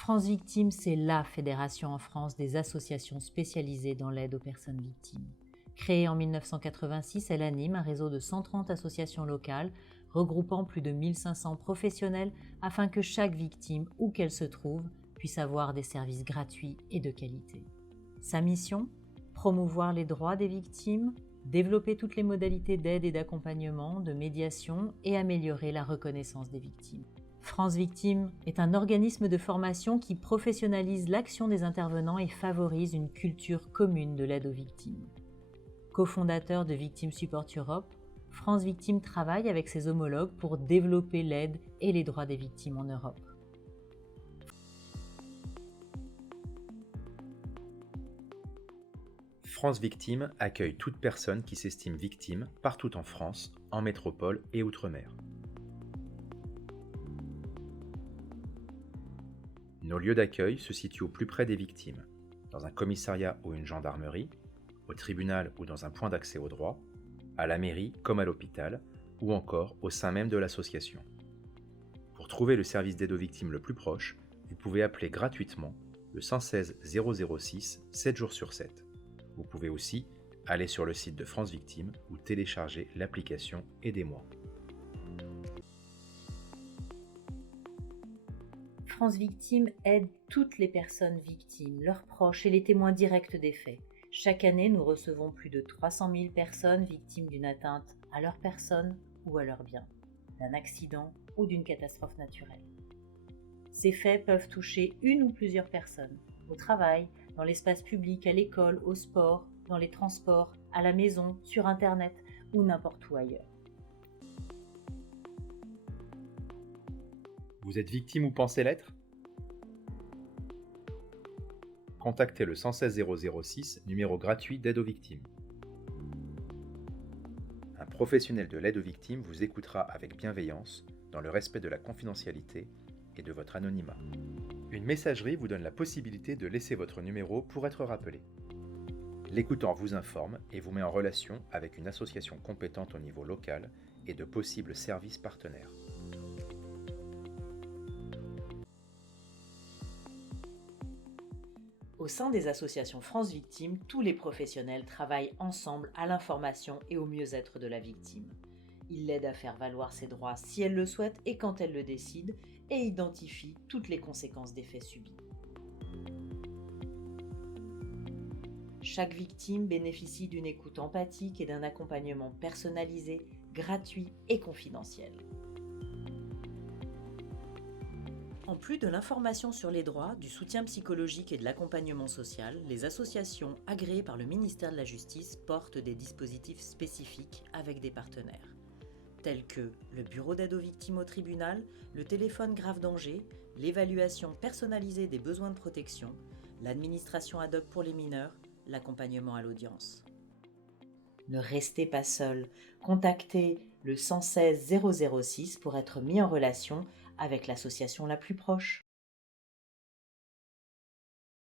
France Victime, c'est la fédération en France des associations spécialisées dans l'aide aux personnes victimes. Créée en 1986, elle anime un réseau de 130 associations locales regroupant plus de 1500 professionnels afin que chaque victime, où qu'elle se trouve, puisse avoir des services gratuits et de qualité. Sa mission ? Promouvoir les droits des victimes, développer toutes les modalités d'aide et d'accompagnement, de médiation et améliorer la reconnaissance des victimes. France Victime est un organisme de formation qui professionnalise l'action des intervenants et favorise une culture commune de l'aide aux victimes. Cofondateur de Victim Support Europe, France Victime travaille avec ses homologues pour développer l'aide et les droits des victimes en Europe. France Victime accueille toute personne qui s'estime victime partout en France, en métropole et outre-mer. Nos lieux d'accueil se situent au plus près des victimes, dans un commissariat ou une gendarmerie, au tribunal ou dans un point d'accès au droit, à la mairie comme à l'hôpital, ou encore au sein même de l'association. Pour trouver le service d'aide aux victimes le plus proche, vous pouvez appeler gratuitement le 116 006 7 jours sur 7. Vous pouvez aussi aller sur le site de France Victime ou télécharger l'application Aidez-moi. France Victime aide toutes les personnes victimes, leurs proches et les témoins directs des faits. Chaque année, nous recevons plus de 300 000 personnes victimes d'une atteinte à leur personne ou à leurs biens, d'un accident ou d'une catastrophe naturelle. Ces faits peuvent toucher une ou plusieurs personnes, au travail, dans l'espace public, à l'école, au sport, dans les transports, à la maison, sur Internet ou n'importe où ailleurs. Vous êtes victime ou pensez l'être ? Contactez le 116 006, numéro gratuit d'aide aux victimes. Un professionnel de l'aide aux victimes vous écoutera avec bienveillance, dans le respect de la confidentialité et de votre anonymat. Une messagerie vous donne la possibilité de laisser votre numéro pour être rappelé. L'écoutant vous informe et vous met en relation avec une association compétente au niveau local et de possibles services partenaires. Au sein des associations France Victime, tous les professionnels travaillent ensemble à l'information et au mieux-être de la victime. Ils l'aident à faire valoir ses droits si elle le souhaite et quand elle le décide, et identifient toutes les conséquences des faits subis. Chaque victime bénéficie d'une écoute empathique et d'un accompagnement personnalisé, gratuit et confidentiel. En plus de l'information sur les droits, du soutien psychologique et de l'accompagnement social, les associations agréées par le ministère de la Justice portent des dispositifs spécifiques avec des partenaires, tels que le bureau d'aide aux victimes au tribunal, le téléphone grave danger, l'évaluation personnalisée des besoins de protection, l'administration ad hoc pour les mineurs, l'accompagnement à l'audience. Ne restez pas seul, contactez le 116 006 pour être mis en relation avec l'association la plus proche.